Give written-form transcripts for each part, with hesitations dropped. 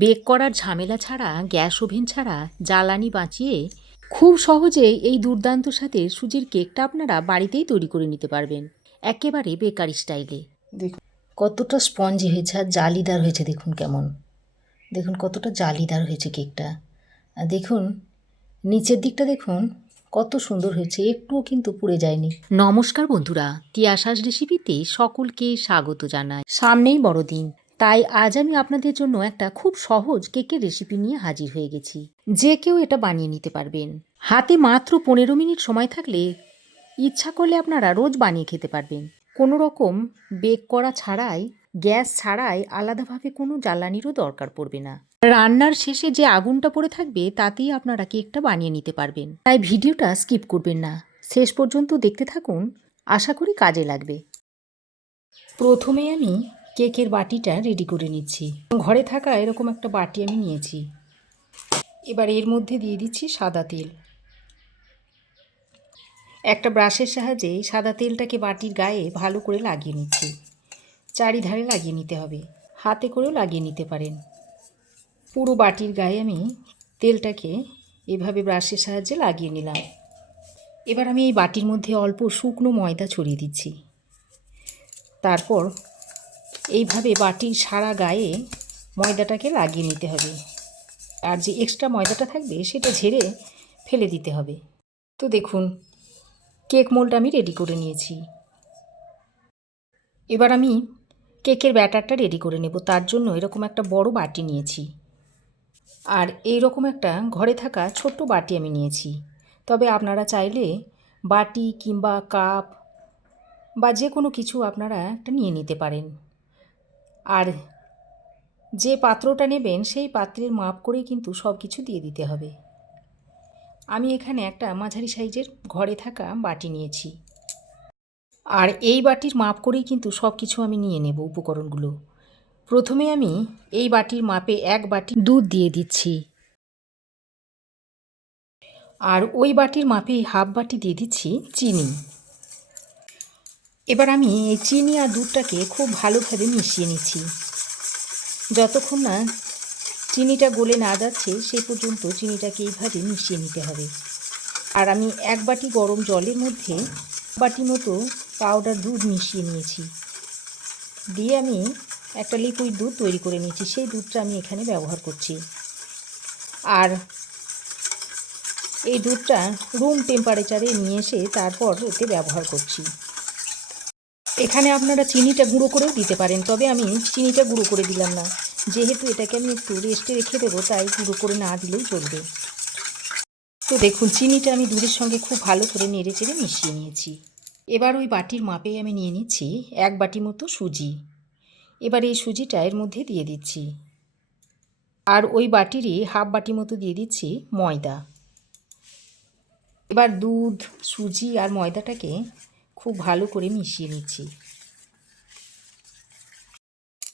Bake করার ঝামেলা ছাড়া, গ্যাস ওভেন ছাড়া জ্বালানি বাঁচিয়ে খুব সহজেই এই দুর্দান্ত স্বাদের সুজির কেকটা আপনারা বাড়িতেই তৈরি করে নিতে পারবেন, একেবারে বেকারি স্টাইলে। দেখুন কতটা স্পঞ্জি হয়েছে আর জালিদার হয়েছে। দেখুন কেমন, দেখুন কতটা জালিদার হয়েছে কেকটা। আর দেখুন নিচের দিকটা দেখুন কত সুন্দর হয়েছে, একটুও কিন্তু পুড়ে যায়নি। নমস্কার বন্ধুরা, তিয়াশাস রেসিপিতে সকলকে স্বাগত জানাই। সামনেই বড়দিন, তাই আজ আমি আপনাদের জন্য একটা খুব সহজ কেকের রেসিপি নিয়ে হাজির হয়ে গেছি। যে কেউ এটা বানিয়ে নিতে পারবেন। হাতে মাত্র 15 মিনিট সময় থাকলে ইচ্ছা করলে আপনারা রোজ বানিয়ে খেতে পারবেন। কোনো রকম বেক করা ছাড়াই, গ্যাস ছাড়াই আলাদাভাবে কোনো জ্বালানিরও দরকার পড়বে না। রান্নার শেষে যে আগুনটা পড়ে থাকবে তাতেই আপনারা কেকটা বানিয়ে নিতে পারবেন। তাই ভিডিওটা স্কিপ করবেন না, শেষ পর্যন্ত দেখতে থাকুন, আশা করি কাজে লাগবে। প্রথমে আমি কেকের বাটিটা রেডি করে নিচ্ছি। ঘরে থাকা এরকম একটা বাটি আমি নিয়েছি। এবার এর মধ্যে দিয়ে দিচ্ছি সাদা তেল। একটা ব্রাশের সাহায্যে সাদা তেলটাকে বাটির গায়ে ভালো করে লাগিয়ে নিচ্ছি। চারিধারে লাগিয়ে নিতে হবে, হাতে করেও লাগিয়ে নিতে পারেন। পুরো বাটির গায়ে আমি তেলটাকে এভাবে ব্রাশের সাহায্যে লাগিয়ে নিলাম। এবার আমি এই বাটির মধ্যে অল্প শুকনো ময়দা ছড়িয়ে দিচ্ছি। তারপর এইভাবে বাটির সারা গায়ে ময়দাটাকে লাগিয়ে নিতে হবে। আর যে এক্সট্রা ময়দাটা থাকবে সেটা ঝেড়ে ফেলে দিতে হবে। তো দেখুন কেক মোল্ডটা আমি রেডি করে নিয়েছি। এবার আমি কেকের ব্যাটারটা রেডি করে নেব। তার জন্য এরকম একটা বড় বাটি নিয়েছি, আর এই রকম একটা ঘরে থাকা ছোট্ট বাটি আমি নিয়েছি। তবে আপনারা চাইলে বাটি কিংবা কাপ বা যে কোনো কিছু আপনারা একটা নিয়ে নিতে পারেন। আর যে পাত্রটা নেবেন সেই পাত্রের মাপ করে কিন্তু সব কিছু দিয়ে দিতে হবে। আমি এখানে একটা মাঝারি সাইজের ঘরে থাকা বাটি নিয়েছি, আর এই বাটির মাপ করেই কিন্তু সব কিছু আমি নিয়ে নেব উপকরণগুলো। প্রথমে আমি এই বাটির মাপে 1 বাটি দুধ দিয়ে দিচ্ছি, আর ওই বাটির মাপে হাফ বাটি দিয়ে দিচ্ছি চিনি। এবার আমি এই চিনি আর দুধটাকে খুব ভালোভাবে মিশিয়ে নিচ্ছি। যতক্ষণ না চিনিটা গলে না যাচ্ছে সেই পর্যন্ত চিনিটাকে এইভাবে মিশিয়ে নিতে হবে। আর আমি 1 বাটি গরম জলের মধ্যে বাটি মতো পাউডার দুধ মিশিয়ে নিয়েছি, দিয়ে আমি একটা লিকুইড দুধ তৈরি করে নিয়েছি। সেই দুধটা আমি এখানে ব্যবহার করছি। আর এই দুধটা রুম টেম্পারেচারে নিয়ে এসে তারপর এতে ব্যবহার করছি। এখানে আপনারা চিনিটা গুঁড়ো করেও দিতে পারেন, তবে আমি চিনিটা গুঁড়ো করে দিলাম না। যেহেতু এটাকে আমি একটু রেস্টে রেখে দেবো, তাই গুঁড়ো করে না দিলেও চলবে। তো দেখুন চিনিটা আমি দুধের সঙ্গে খুব ভালো করে নেড়ে চেড়ে মিশিয়ে নিয়েছি। এবার ওই বাটির মাপে আমি নিয়ে নিচ্ছি 1 বাটি মতো সুজি। এবার এই সুজিটা এর মধ্যে দিয়ে দিচ্ছি, আর ওই বাটিরই হাফ বাটি মতো দিয়ে দিচ্ছি ময়দা। এবার দুধ, সুজি আর ময়দাটাকে খুব ভালো করে মিশিয়ে নিচ্ছি।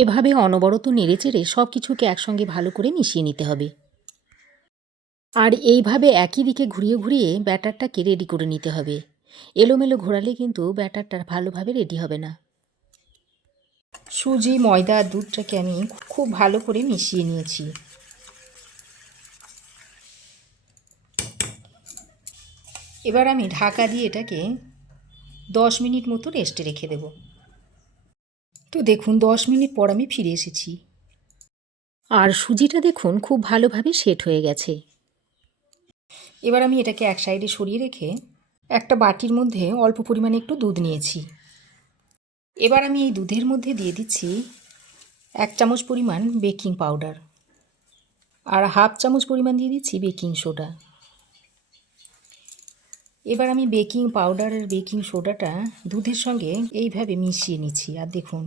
এভাবে অনবরত নেড়েচেড়ে সব কিছুকে একসঙ্গে ভালো করে মিশিয়ে নিতে হবে। আর এইভাবে একই দিকে ঘুরিয়ে ঘুরিয়ে ব্যাটারটাকে রেডি করে নিতে হবে। এলোমেলো ঘোরালে কিন্তু ব্যাটারটা ভালোভাবে রেডি হবে না। সুজি, ময়দা আর দুধটাকে আমি খুব ভালো করে মিশিয়ে নিয়েছি। এবার আমি ঢাকা দিয়ে এটাকে 10 মিনিট মতো রেস্টে রেখে দেব। তো দেখুন 10 মিনিট পর আমি ফিরে এসেছি, আর সুজিটা দেখুন খুব ভালোভাবে সেট হয়ে গেছে। এবার আমি এটাকে এক সাইডে সরিয়ে রেখে একটা বাটির মধ্যে অল্প পরিমাণে একটু দুধ নিয়েছি। এবার আমি এই দুধের মধ্যে দিয়ে দিচ্ছি 1 চামচ পরিমাণ বেকিং পাউডার, আর হাফ চামচ পরিমাণ দিয়ে দিচ্ছি বেকিং সোডা। এবার আমি বেকিং পাউডার আর বেকিং সোডাটা দুধের সঙ্গে এইভাবে মিশিয়ে নিচ্ছি। আর দেখুন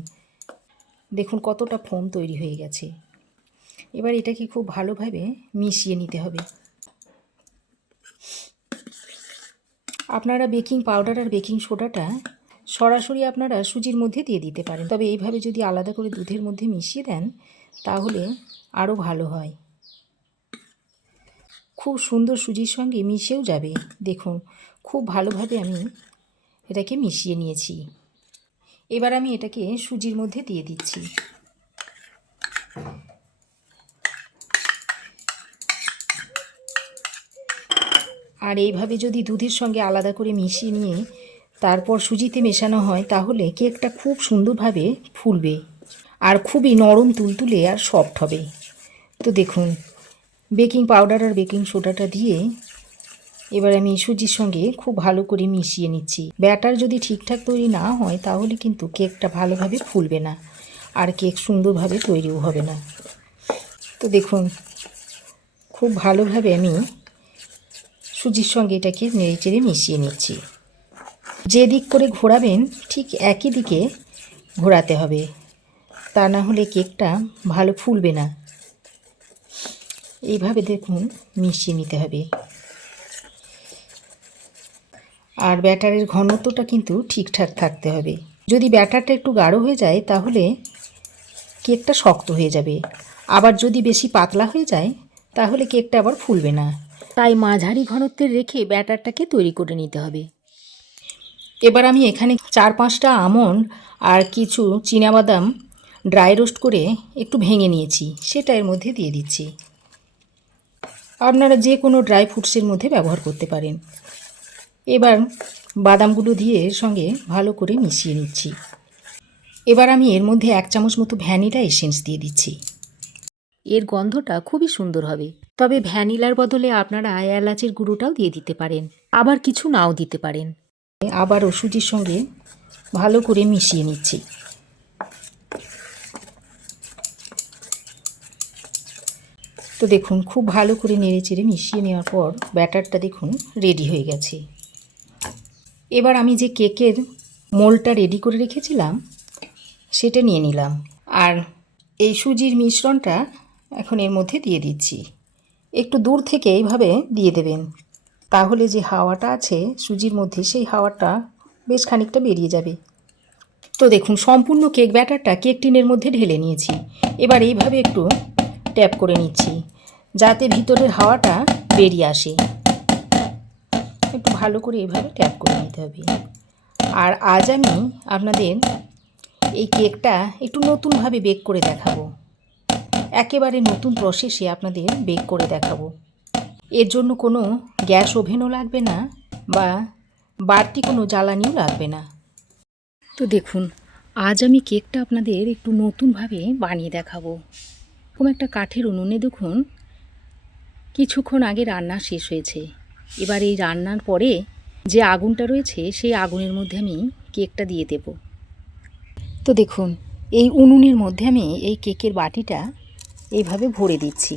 দেখুন কতটা ফোম তৈরি হয়ে গেছে। এবার এটাকে খুব ভালোভাবে মিশিয়ে নিতে হবে। আপনারা বেকিং পাউডার আর বেকিং সোডাটা সরাসরি আপনারা সুজির মধ্যে দিয়ে দিতে পারেন, তবে এইভাবে যদি আলাদা করে দুধের মধ্যে মিশিয়ে দেন তাহলে আরও ভালো হয়। খুব সুন্দর সুজির সঙ্গে মিশেও যাবে। দেখুন খুব ভালোভাবে আমি এটাকে মিশিয়ে নিয়েছি। এবার আমি এটাকে সুজির মধ্যে দিয়ে দিচ্ছি। আর এইভাবে যদি দুধের সঙ্গে আলাদা করে মিশিয়ে নিয়ে তারপর সুজিতে মেশানো হয় তাহলে কেকটা খুব সুন্দরভাবে ফুলবে আর খুবই নরম তুলতুলে আর সফট হবে। তো দেখুন, বেকিং পাউডার আর বেকিং সোডাটা দিয়ে এবার আমি সুজির সঙ্গে খুব ভালো করে মিশিয়ে নিচ্ছি। ব্যাটার যদি ঠিকঠাক তৈরি না হয় তাহলে কিন্তু কেকটা ভালোভাবে ফুলবে না আর কেক সুন্দরভাবে তৈরিও হবে না। তো দেখুন, খুব ভালোভাবে আমি সুজির সঙ্গে এটাকে নেড়েচেড়ে মিশিয়ে নিচ্ছি। যে দিক করে ঘোরাবেন ঠিক একই দিকে ঘোরাতে হবে, তা না হলে কেকটা ভালো ফুলবে না। এইভাবে দেখুন মিশিয়ে নিতে হবে। আর ব্যাটারের ঘনত্বটা কিন্তু ঠিকঠাক থাকতে হবে। যদি ব্যাটারটা একটু গাঢ় হয়ে যায় তাহলে কেকটা শক্ত হয়ে যাবে, আবার যদি বেশি পাতলা হয়ে যায় তাহলে কেকটা আবার ফুলবে না। তাই মাঝারি ঘনত্বের রেখে ব্যাটারটাকে তৈরি করে নিতে হবে। এবার আমি এখানে 4-5টা আমন্ড আর কিছু চীনাবাদাম ড্রাই রোস্ট করে একটু ভেঙে নিয়েছি, সেটা এর মধ্যে দিয়ে দিচ্ছি। আপনারা যে কোনো ড্রাই ফ্রুটসের মধ্যে ব্যবহার করতে পারেন। এবার বাদামগুলো দিয়ে এর সঙ্গে ভালো করে মিশিয়ে নিচ্ছি। এবার আমি এর মধ্যে 1 চামচ মতো ভ্যানিলা এসেন্স দিয়ে দিচ্ছি। এর গন্ধটা খুবই সুন্দর হবে। তবে ভ্যানিলার বদলে আপনারা এলাচের গুঁড়োটাও দিয়ে দিতে পারেন, আবার কিছু নাও দিতে পারেন। আবারও সুজির সঙ্গে ভালো করে মিশিয়ে নিচ্ছি। তো দেখুন, খুব ভালো করে নেড়েচেড়ে মিশিয়ে নেওয়ার পর ব্যাটারটা দেখুন রেডি হয়ে গেছে। এবার আমি যে কেকের মোল্ডটা রেডি করে রেখেছিলাম সেটা নিয়ে নিলাম, আর এই সুজির মিশ্রণটা এখন এর মধ্যে দিয়ে দিচ্ছি। একটু দূর থেকে এইভাবে দিয়ে দেবেন, তাহলে যে হাওয়াটা আছে সুজির মধ্যে সেই হাওয়াটা বেশ খানিকটা বেরিয়ে যাবে। তো দেখুন, সম্পূর্ণ কেক ব্যাটারটা কেক টিনের মধ্যে ঢেলে নিয়েছি। এবার এইভাবে একটু ট্যাপ করে নিচ্ছি যাতে ভিতরের হাওয়াটা বেরিয়ে আসে। একটু ভালো করে এইভাবে ট্যাপ করে নিতে হবে। আর আজ আমি আপনাদের এই কেকটা একটু নতুনভাবে বেক করে দেখাবো, একেবারে নতুন প্রসেসে আপনাদের বেক করে দেখাবো। এর জন্য কোনো গ্যাস ওভেনও লাগবে না বা বাড়তি কোনো জ্বালানিও লাগবে না। তো দেখুন, আজ আমি কেকটা আপনাদের একটু নতুনভাবে বানিয়ে দেখাবো। এরকম একটা কাঠের উনুনে দেখুন কিছুক্ষণ আগে রান্না শেষ হয়েছে। এবার এই রান্নার পরে যে আগুনটা রয়েছে সেই আগুনের মধ্যে আমি কেকটা দিয়ে দেব। তো দেখুন, এই উনুনের মধ্যে আমি এই কেকের বাটিটা এইভাবে ভরে দিচ্ছি।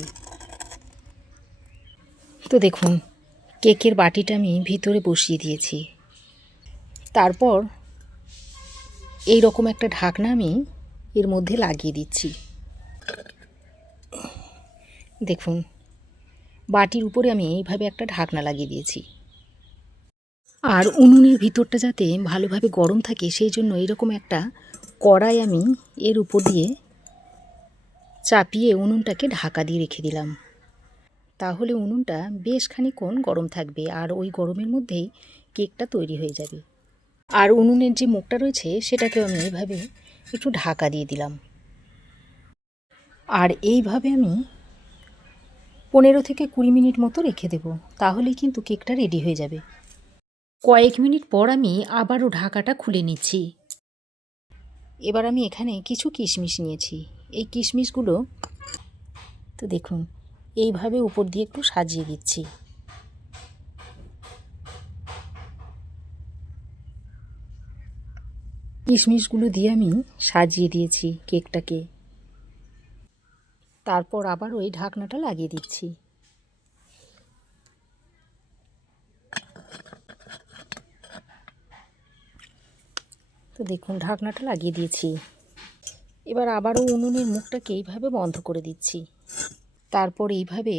তো দেখুন, কেকের বাটিটা আমি ভিতরে বসিয়ে দিয়েছি। তারপর এই রকম একটা ঢাকনা আমি এর মধ্যে লাগিয়ে দিচ্ছি। দেখুন, বাটির উপরে আমি এইভাবে একটা ঢাকনা লাগিয়ে দিয়েছি। আর উনুনের ভিতরটা যাতে ভালোভাবে গরম থাকে সেই জন্য এরকম একটা কড়াই আমি এর উপর দিয়ে চাপিয়ে উনুনটাকে ঢাকা দিয়ে রেখে দিলাম। তাহলে উনুনটা বেশ খানিকক্ষণ গরম থাকবে আর ওই গরমের মধ্যেই কেকটা তৈরি হয়ে যাবে। আর উনুনের যে মুখটা রয়েছে সেটাকেও আমি এইভাবে একটু ঢাকা দিয়ে দিলাম। আর এইভাবে আমি 15 থেকে 20 মিনিট মতো রেখে দেব, তাহলেই কিন্তু কেকটা রেডি হয়ে যাবে। কয়েক মিনিট পর আমি আবারও ঢাকাটা খুলে নিচ্ছি। এবার আমি এখানে কিছু কিশমিশ নিয়েছি। এই কিশমিশগুলো তো দেখুন এইভাবে উপর দিয়ে একটু সাজিয়ে দিচ্ছি। কিশমিশগুলো দিয়ে আমি সাজিয়ে দিয়েছি কেকটাকে। তারপর আবার ওই ঢাকনাটা লাগিয়ে দিচ্ছি। তো দেখুন, ঢাকনাটা লাগিয়ে দিয়েছি। এবার আবারও উনুনের মুখটাকে এইভাবে বন্ধ করে দিচ্ছি। তারপর এইভাবে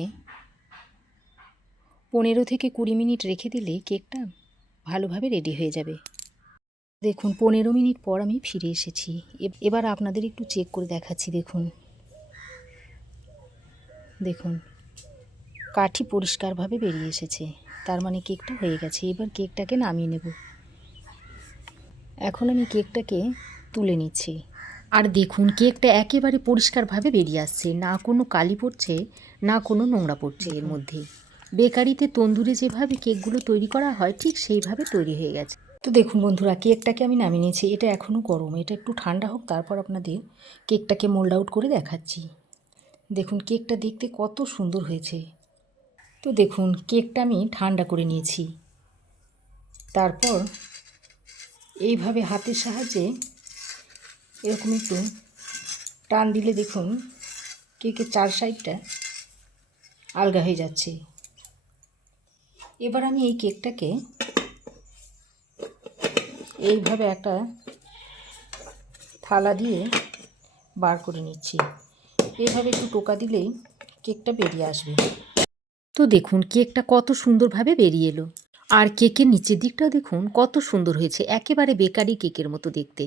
15 থেকে 20 মিনিট রেখে দিলে কেকটা ভালোভাবে রেডি হয়ে যাবে। দেখুন, 15 মিনিট পর আমি ফিরে এসেছি। এবার আপনাদের একটু চেক করে দেখাচ্ছি। দেখুন দেখুন কাঠি পরিষ্কারভাবে বেরিয়ে এসেছে, তার মানে কেকটা হয়ে গেছে। এবার কেকটাকে নামিয়ে নেব। এখন আমি কেকটাকে তুলে নিচ্ছি। আর দেখুন, কেকটা একেবারে পরিষ্কারভাবে বেরিয়ে আসছে, না কোনো কালি পড়ছে না কোনো নোংরা পড়ছে এর মধ্যে। বেকারিতে তন্দুরে যেভাবে কেকগুলো তৈরি করা হয় ঠিক সেইভাবে তৈরি হয়ে গেছে। তো দেখুন বন্ধুরা, কেকটাকে আমি নামিয়ে নিয়েছি। এটা এখনও গরম, এটা একটু ঠান্ডা হোক, তারপর আপনাদের কেকটাকে মোল্ড আউট করে দেখাচ্ছি। দেখুন কেকটা দেখতে কত সুন্দর হয়েছে। তো দেখুন কেকটা আমি ঠান্ডা করে নিয়েছি। তারপর এইভাবে হাতের সাহায্যে এরকম একটু টান দিলে দেখুন কেকের চার সাইডটা আলগা হয়ে যাচ্ছে। এবার আমি এই কেকটাকে এইভাবে একটা থালা দিয়ে বার করে নিচ্ছি। এইভাবে একটু টোকা দিলেই কেকটা বেরিয়ে আসবে। তো দেখুন কেকটা কত সুন্দরভাবে বেরিয়ে এলো। আর কেকের নিচের দিকটাও দেখুন কত সুন্দর হয়েছে, একেবারে বেকারি কেকের মতো দেখতে।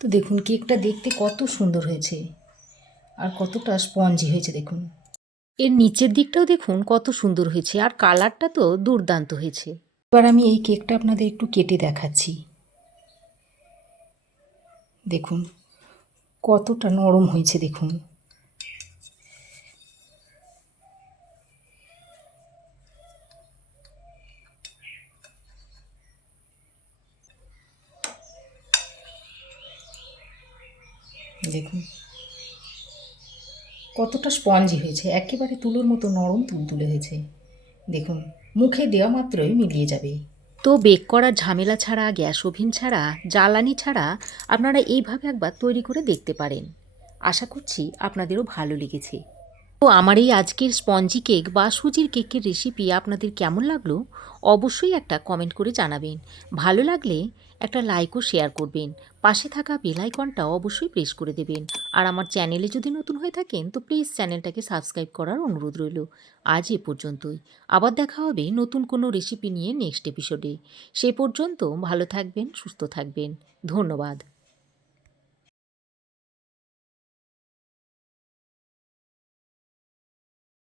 তো দেখুন কেকটা দেখতে কত সুন্দর হয়েছে আর কতটা স্পঞ্জি হয়েছে দেখুন। এর নিচের দিকটাও দেখুন কত সুন্দর হয়েছে আর কালারটা তো দুর্দান্ত হয়েছে। এবার আমি এই কেকটা আপনাদের একটু কেটে দেখাচ্ছি। দেখুন কতটা নরম হয়েছে দেখুন। দেখুন কতটা স্পঞ্জি হয়েছে, একেবারে তুলোর মতো নরম তুলতুলে হয়েছে। দেখুন মুখে দেওয়া মাত্রই মিলিয়ে যাবে। তো বেক করার ঝামেলা ছাড়া, গ্যাস ওভেন ছাড়া, জ্বালানি ছাড়া আপনারা এইভাবে একবার তৈরি করে দেখতে পারেন। আশা করছি আপনাদেরও ভালো লেগেছে। তো আমার এই আজকের স্পঞ্জি কেক বা সুজির কেকের রেসিপি আপনাদের কেমন লাগলো অবশ্যই একটা কমেন্ট করে জানাবেন। ভালো লাগলে একটা লাইক ও শেয়ার করবেন। পাশে থাকা বেল আইকনটা অবশ্যই প্রেস করে দেবেন। আর আমার চ্যানেলে যদি নতুন হয়ে থাকেন তো প্লিজ চ্যানেলটাকে সাবস্ক্রাইব করার অনুরোধ রইল। আজ এ পর্যন্তই। আবার দেখা হবে নতুন কোনো রেসিপি নিয়ে নেক্সট এপিসোডে। সে পর্যন্ত ভালো থাকবেন, সুস্থ থাকবেন। ধন্যবাদ।